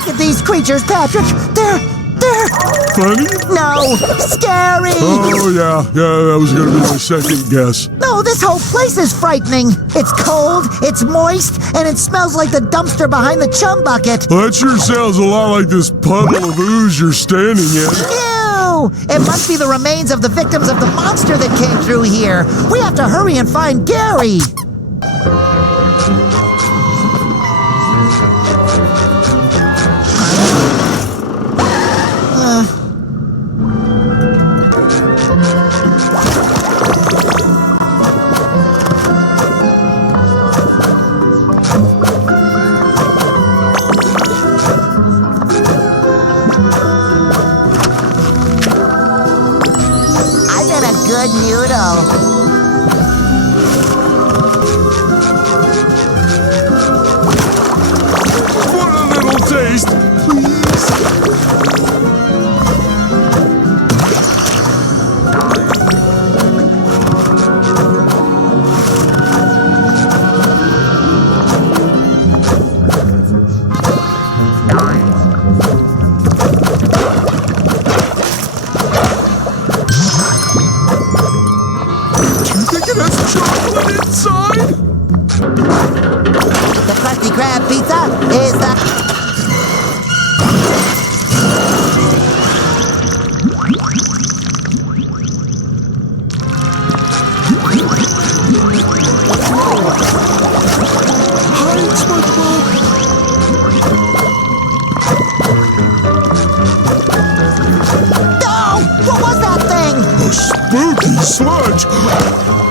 Look at these creatures, Patrick. They're... Funny? No, scary. Oh, yeah, that was gonna be my second guess. No, this whole place is frightening. It's cold, it's moist, and it smells like the dumpster behind the chum bucket. Well, that sure sounds a lot like this puddle of ooze you're standing in. Ew! It must be the remains of the victims of the monster that came through here. We have to hurry and find Gary. Good noodle. Want a little taste, please? Inside? The Krusty Krab pizza is the... Hi, SpongeBob. No! What was that thing? A spooky sludge.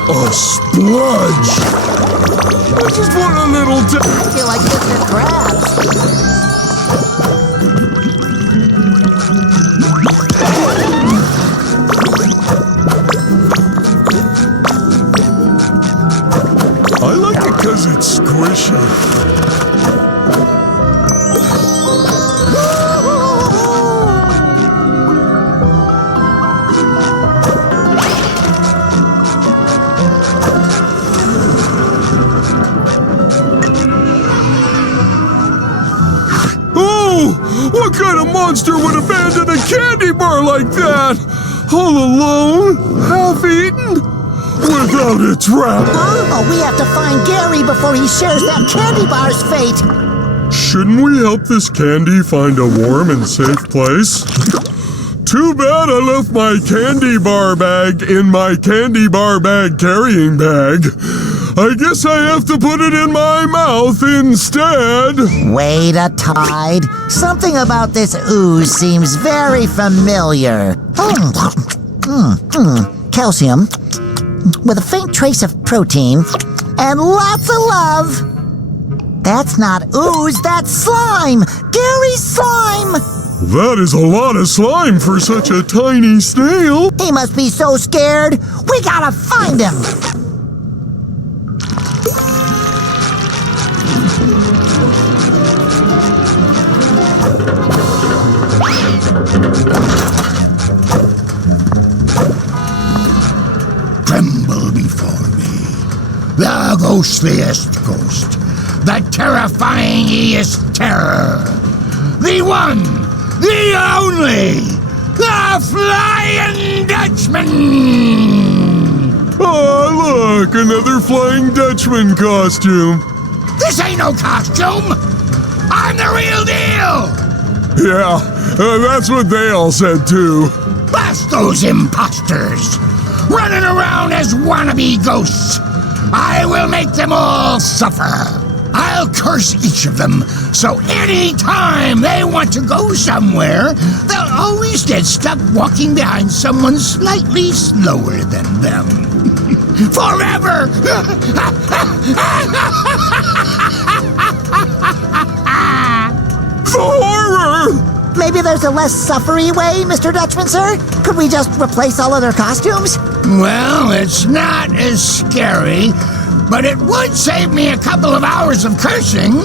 A spludge! I just want a little I feel like Mr. Krabs. I like it because it's squishy. What kind of monster would abandon a candy bar like that? All alone? Half-eaten? Without its wrapper? Oh, we have to find Gary before he shares that candy bar's fate. Shouldn't we help this candy find a warm and safe place? Too bad I left my candy bar bag in my candy bar bag carrying bag. I guess I have to put it in my mouth instead. Wait a tide. Something about this ooze seems very familiar. Calcium, with a faint trace of protein, and lots of love. That's not ooze, that's slime. Gary's slime. That is a lot of slime for such a tiny snail. He must be so scared. We gotta find him. Tremble before me, the ghostliest ghost, the terrifyingest terror, the one, the only, the Flying Dutchman! Oh, look, another Flying Dutchman costume. This ain't no costume! I'm the real deal! Yeah, that's what they all said too. Blast those imposters! Running around as wannabe ghosts! I will make them all suffer! I'll curse each of them, so any time they want to go somewhere, they'll always get stuck walking behind someone slightly slower than them. Forever! The horror! Maybe there's a less suffery way, Mr. Dutchman, sir? Could we just replace all of their costumes? Well, it's not as scary, but it would save me a couple of hours of cursing.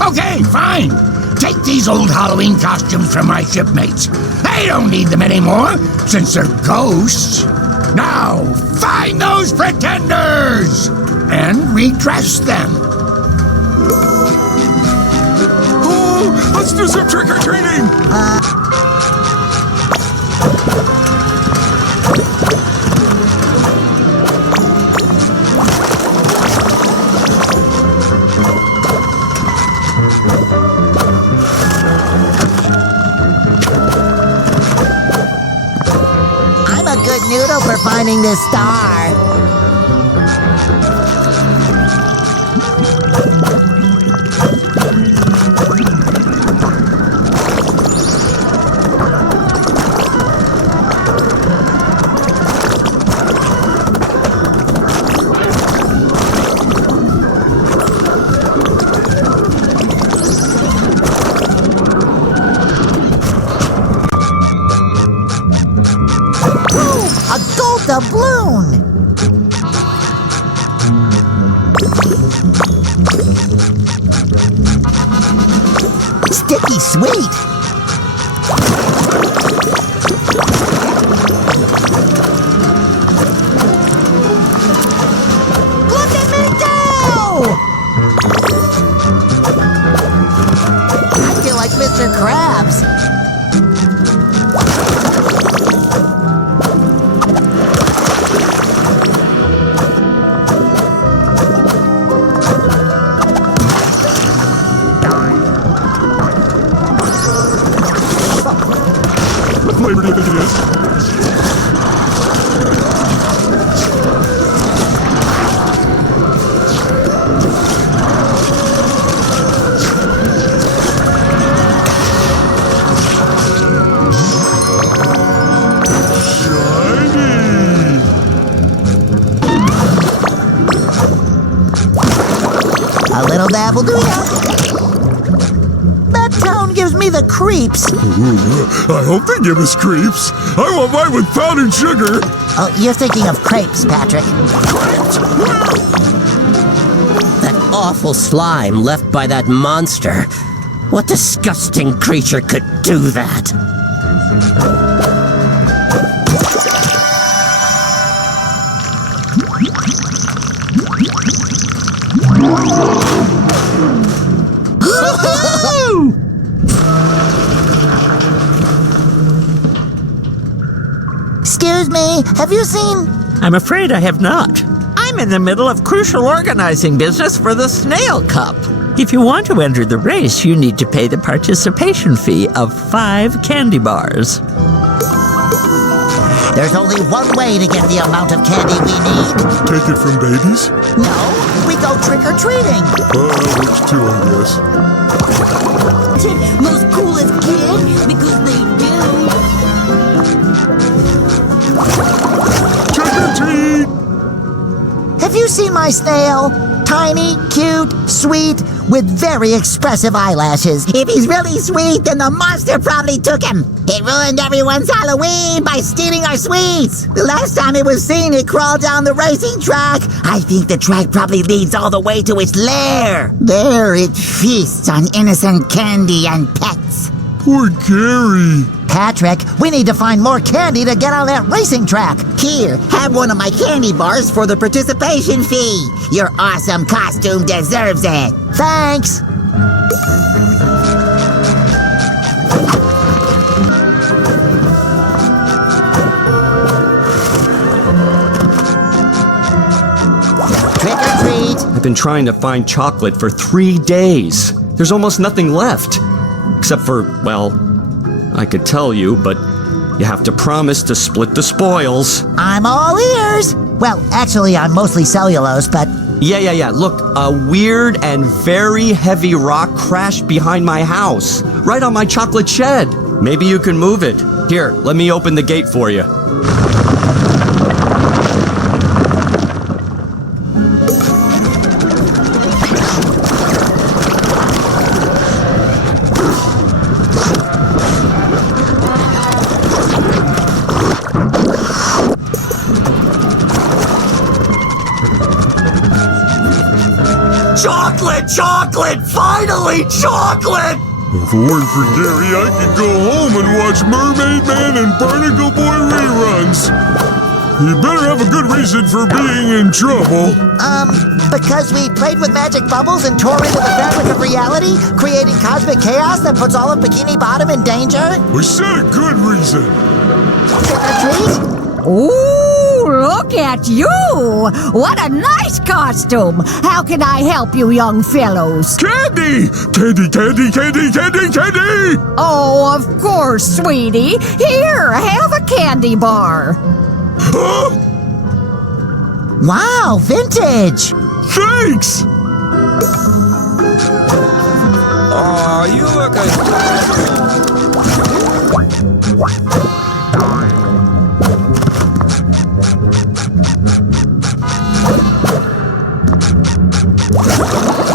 Okay, fine. Take these old Halloween costumes from my shipmates. They don't need them anymore, since they're ghosts. Now, find those pretenders! And redress them. Oh, Let's do some trick-or-treating! I'm a good noodle for finding this star. Doubloon! Sticky sweet! Look at me go! I feel like Mr. Krabs. Flavor do you think it is? Shiny! A little dab will do ya. That town gives me the creeps. Ooh, I hope they give us creeps. I want mine with powdered sugar. Oh, you're thinking of crepes, Patrick. That awful slime left by that monster. What disgusting creature could do that? Excuse me, have you seen... I'm afraid I have not. I'm in the middle of crucial organizing business for the Snail Cup. If you want to enter the race, you need to pay the participation fee of 5 candy bars. There's only one way to get the amount of candy we need. Take it from babies? No, we go trick-or-treating. Works too, I guess. Most coolest kid, because they do. Trick-or-treat! Have you seen my snail? Tiny, cute, sweet, with very expressive eyelashes. If he's really sweet, then the monster probably took him. It ruined everyone's Halloween by stealing our sweets. The last time it was seen, it crawled down the racing track. I think the track probably leads all the way to its lair. There it feasts on innocent candy and pets. Poor Gary. Patrick, we need to find more candy to get on that racing track. Here, have one of my candy bars for the participation fee. Your awesome costume deserves it. Thanks. Trick or treat. I've been trying to find chocolate for 3 days. There's almost nothing left. Except for, well, I could tell you, but you have to promise to split the spoils. I'm all ears. Well, actually, I'm mostly cellulose, but... Yeah. Look, a weird and very heavy rock crashed behind my house, right on my chocolate shed. Maybe you can move it. Here, let me open the gate for you. Chocolate! Finally, chocolate! If it weren't for Gary, I could go home and watch Mermaid Man and Barnacle Boy reruns. You better have a good reason for being in trouble. Because we played with magic bubbles and tore into the fabric of reality, creating cosmic chaos that puts all of Bikini Bottom in danger? We said a good reason. Trick or treat? Ooh, look at you! What a nice costume! How can I help you, young fellows? Candy! Candy, candy, candy, candy, candy! Oh, of course, sweetie. Here, have a candy bar. Huh? Wow, vintage! Thanks! Aw, you look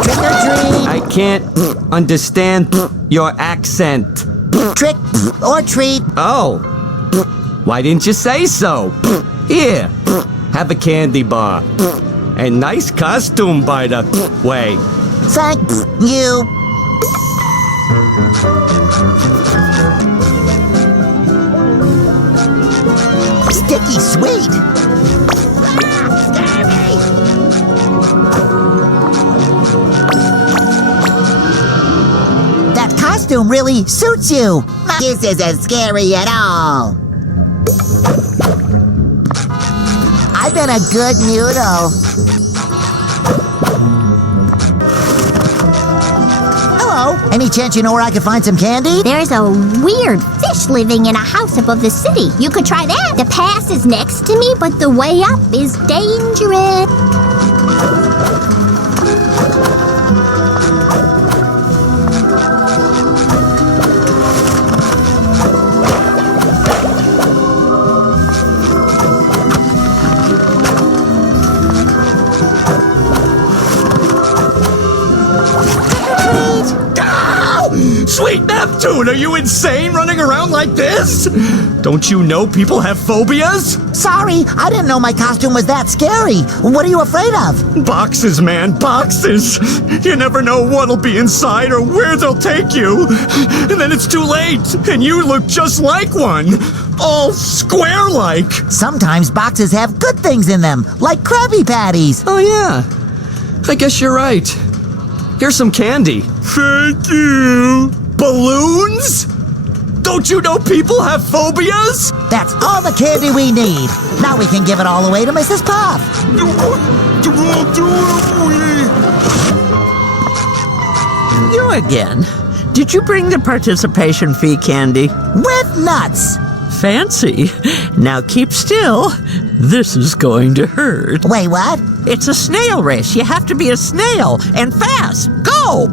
Trick or treat! I can't understand your accent. Trick or treat! Oh, why didn't you say so? Here, have a candy bar. And nice costume, by the way. Thank you. Sticky sweet. That costume really suits you. This isn't scary at all. I've been a good noodle. Hello. Any chance you know where I could find some candy? There's a weird fish living in a house above the city. You could try that. The pass is next to me, but the way up is dangerous. Sweet Neptune, are you insane running around like this? Don't you know people have phobias? Sorry, I didn't know my costume was that scary. What are you afraid of? Boxes, man, boxes. You never know what'll be inside or where they'll take you. And then it's too late, and you look just like one. All square-like. Sometimes boxes have good things in them, like Krabby Patties. Oh, yeah. I guess you're right. Here's some candy. Thank you. Balloons? Don't you know people have phobias? That's all the candy we need. Now we can give it all away to Mrs. Puff. You again. Did you bring the participation fee candy? With nuts. Fancy. Now keep still. This is going to hurt. Wait, what? It's a snail race. You have to be a snail and fast. Go!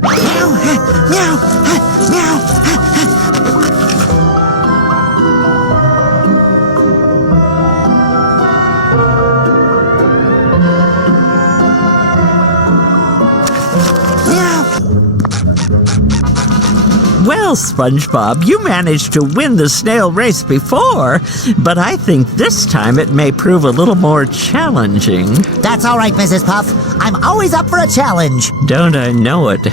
Meow, meow, meow. Well, SpongeBob, you managed to win the snail race before, but I think this time it may prove a little more challenging. That's all right, Mrs. Puff. I'm always up for a challenge. Don't I know it?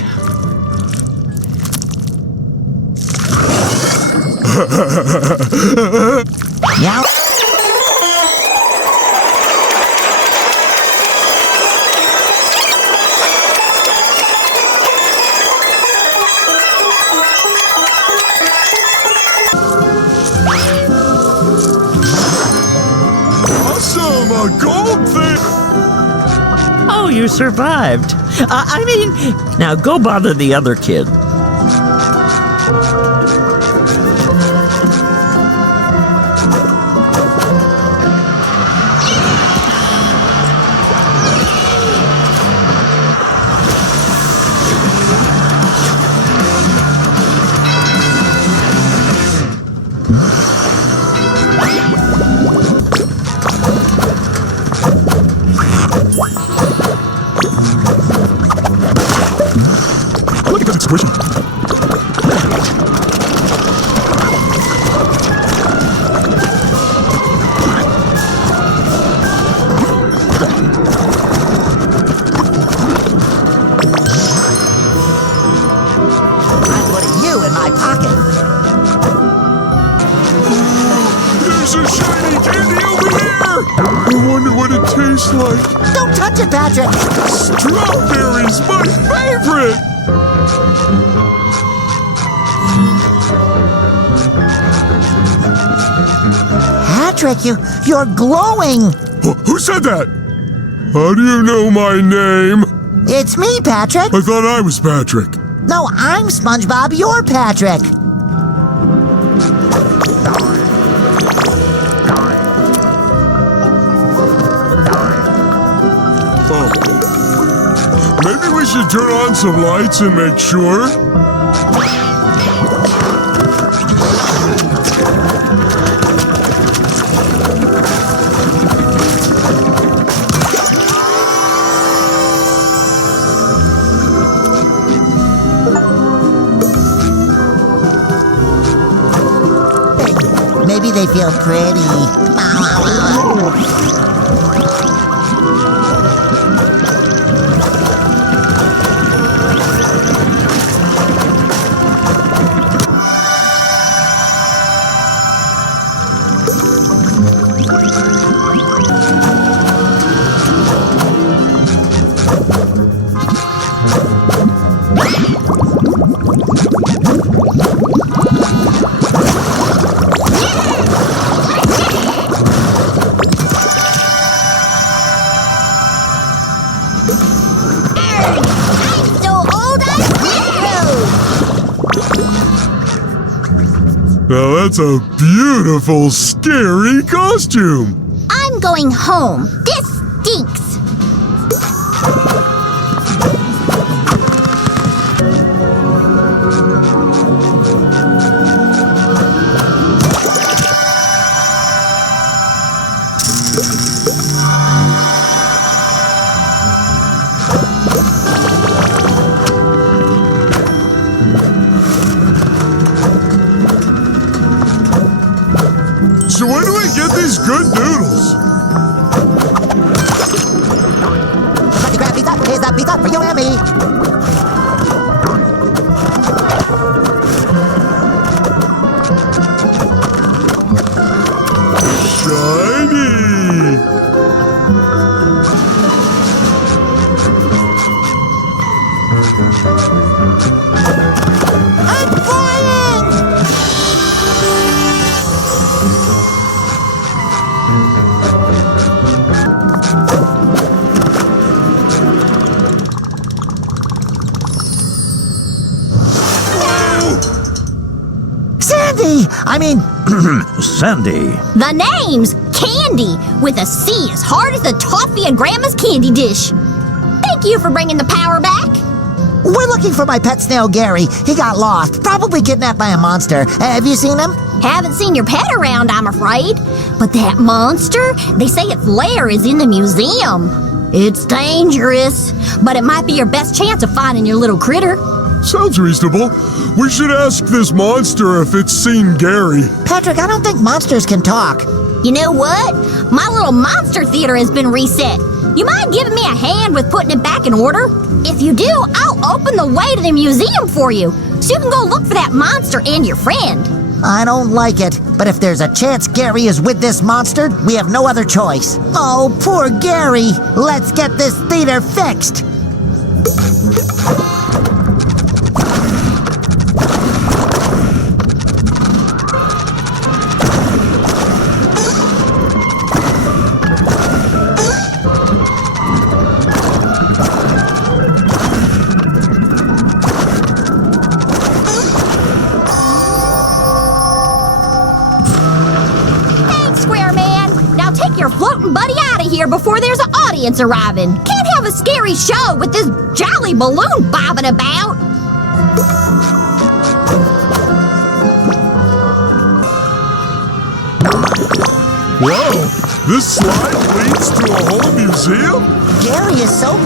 Meow. Awesome, a goldfish! Oh, you survived. Now go bother the other kid. I like it because it's squishy. I'm putting you in taste like? Don't touch it, Patrick. Strawberries, my favorite! Patrick, you're glowing. Who said that? How do you know my name? It's me, Patrick. I thought I was Patrick. No, I'm SpongeBob. You're Patrick. Oh. Maybe we should turn on some lights and make sure. Maybe they feel pretty. Now that's a beautiful, scary costume. I'm going home. This stinks. So where do I get these good noodles? Krusty Krab pizza is the pizza for you and me. Shiny! I'm flying! Sandy! I mean, Sandy. The name's Candy, with a C as hard as the toffee in Grandma's candy dish. Thank you for bringing the power back. we're looking for my pet snail, Gary. He got lost, probably kidnapped by a monster. Have you seen him? Haven't seen your pet around, I'm afraid. But that monster, they say its lair is in the museum. It's dangerous, but it might be your best chance of finding your little critter. Sounds reasonable. We should ask this monster if it's seen Gary. Patrick, I don't think monsters can talk. You know what? My little monster theater has been reset. You mind giving me a hand with putting it back in order? If you do, I'll open the way to the museum for you, so you can go look for that monster and your friend. I don't like it, but if there's a chance Gary is with this monster, we have no other choice. Oh, poor Gary. Let's get this theater fixed. Before there's an audience arriving. Can't have a scary show with this jolly balloon bobbing about. Whoa! This slide leads to a whole museum? Gary is so...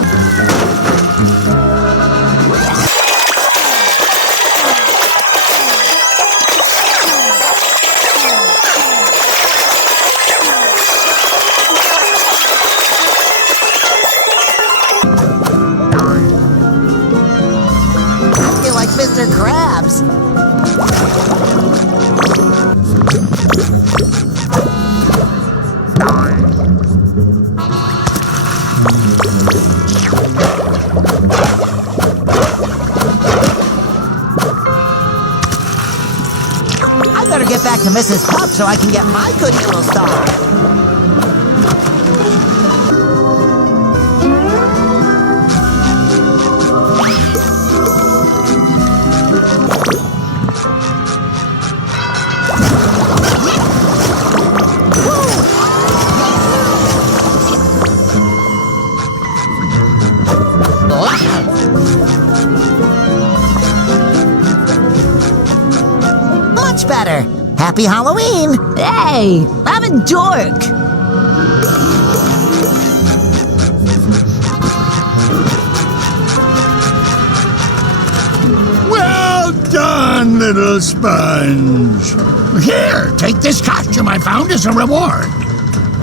Mr. Krabs. better get back to Mrs. Puff so I can get my good noodle star. Much better. Happy Halloween. Hey, I'm a dork. Well done, little sponge. Here, take this costume I found as a reward.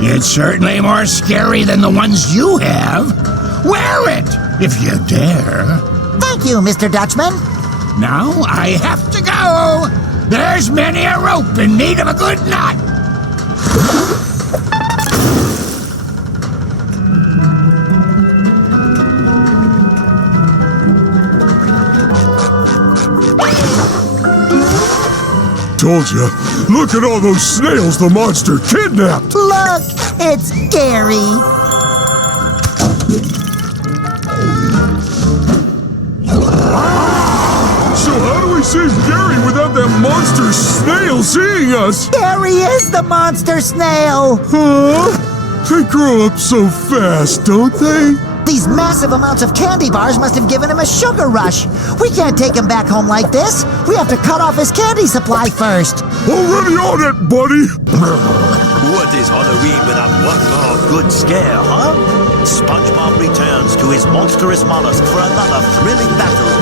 It's certainly more scary than the ones you have. Wear it, if you dare. Thank you, Mr. Dutchman. Now I have to go. There's many a rope in need of a good knot. Told ya. Look at all those snails the monster kidnapped. Look, it's Gary. So how do we save Gary without that monster snail seeing us? Gary is the monster snail. Huh? They grow up so fast, don't they? These massive amounts of candy bars must have given him a sugar rush. We can't take him back home like this. We have to cut off his candy supply first. Already on it, buddy. What is Halloween without one more good scare, huh? SpongeBob returns to his monstrous mollusk for another thrilling battle.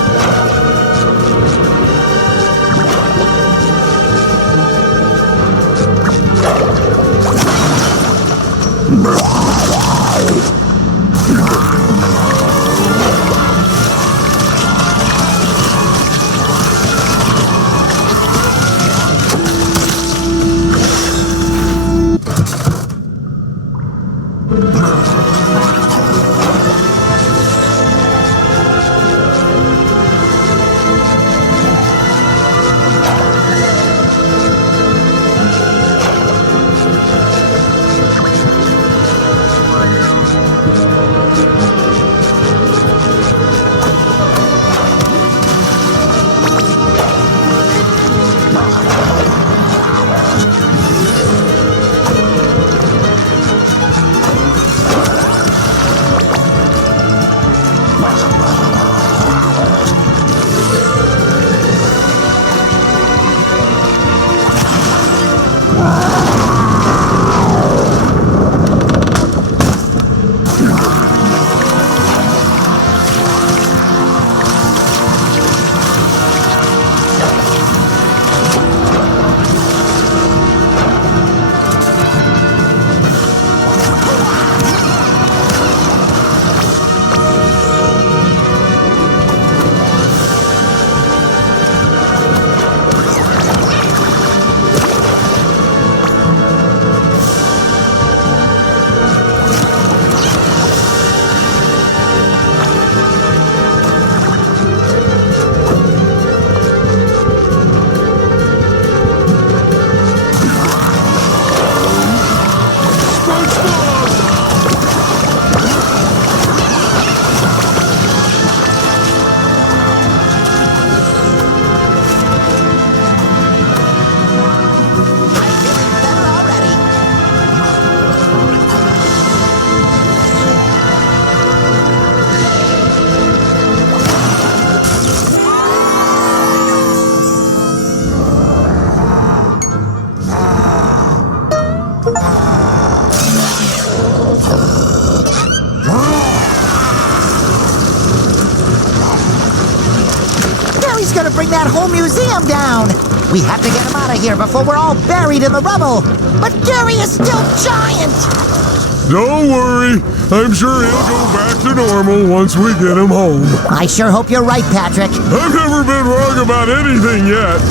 Gonna bring that whole museum down. We have to get him out of here before we're all buried in the rubble. But Gary is still giant. Don't worry. I'm sure he'll go back to normal once we get him home. I sure hope you're right, Patrick. I've never been wrong about anything yet.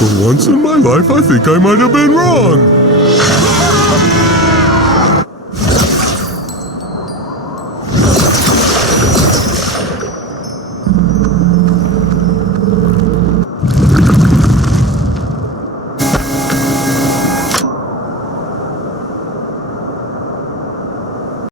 For once in my life, I think I might have been wrong.